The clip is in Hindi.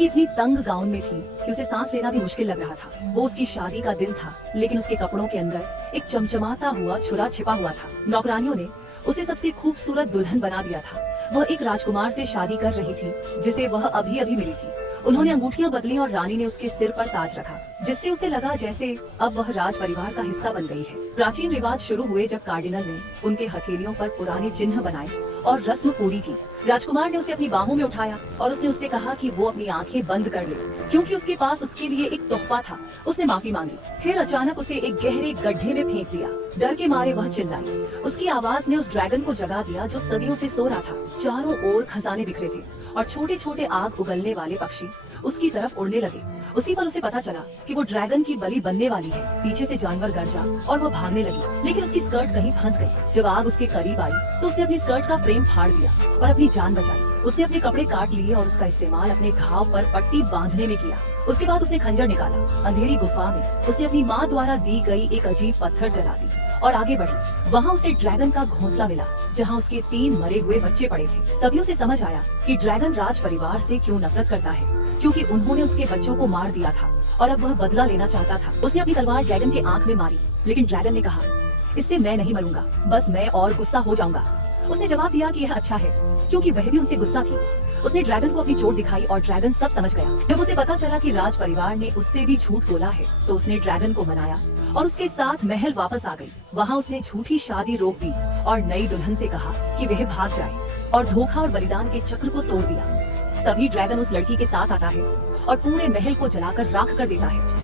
लड़की इतनी तंग गाउन में थी कि उसे सांस लेना भी मुश्किल लग रहा था। वो उसकी शादी का दिन था, लेकिन उसके कपड़ों के अंदर एक चमचमाता हुआ छुरा छिपा हुआ था। नौकरानियों ने उसे सबसे खूबसूरत दुल्हन बना दिया था। वह एक राजकुमार से शादी कर रही थी, जिसे वह अभी अभी मिली थी। उन्होंने अंगूठियां बदली और रानी ने उसके सिर पर ताज रखा, जिससे उसे लगा जैसे अब वह राज परिवार का हिस्सा बन गई है। प्राचीन रिवाज शुरू हुए जब कार्डिनल ने उनके हथेलियों पर पुराने चिन्ह बनाए और रस्म पूरी की। राजकुमार ने उसे अपनी बाहों में उठाया और उसने उससे कहा कि वो अपनी आंखें बंद कर ले, क्योंकि उसके पास उसके लिए एक तोहफा था। उसने माफी मांगी, फिर अचानक उसे एक गहरे गड्ढे में फेंक दिया। डर के मारे वह चिल्लाई। उसकी आवाज ने उस ड्रैगन को जगा दिया जो सदियों से सो रहा था। चारों ओर खजाने बिखरे थे और छोटे छोटे आग उगलने वाले पक्षी उसकी तरफ उड़ने लगे। उसी पर उसे पता चला कि वो ड्रैगन की बलि बनने वाली है। पीछे से जानवर गरजा और वो भागने लगी, लेकिन उसकी स्कर्ट कहीं फंस गई। जब आग उसके करीब आई तो उसने अपनी स्कर्ट का फ्रेम फाड़ दिया और अपनी जान बचाई। उसने अपने कपड़े काट लिए और उसका इस्तेमाल अपने घाव पर पट्टी बांधने में किया। उसके बाद उसने खंजर निकाला। अंधेरी गुफा में उसने अपनी माँ द्वारा दी गई एक अजीब पत्थर जला दी और आगे बढ़ी। वहाँ उसे ड्रैगन का घोंसला मिला, जहाँ उसके 3 मरे हुए बच्चे पड़े थे। तभी उसे समझ आया कि ड्रैगन राज परिवार से क्यों नफरत करता है, क्योंकि उन्होंने उसके बच्चों को मार दिया था और अब वह बदला लेना चाहता था। उसने अपनी तलवार ड्रैगन के आंख में मारी, लेकिन ड्रैगन ने कहा, इससे मैं नहीं मरूंगा, बस मैं और गुस्सा हो जाऊंगा। उसने जवाब दिया कि यह अच्छा है, क्योंकि वह भी उनसे गुस्सा थी। उसने ड्रैगन को अपनी चोट दिखाई और ड्रैगन सब समझ गया। जब उसे पता चला कि राज परिवार ने उससे भी झूठ बोला है, तो उसने ड्रैगन को मनाया और उसके साथ महल वापस आ गई। वहाँ उसने झूठी शादी रोक दी और नई दुल्हन से कहा कि वह भाग जाए और धोखा और बलिदान के चक्र को तोड़ दिया। तभी ड्रैगन उस लड़की के साथ आता है और पूरे महल को जलाकर राख कर देता है।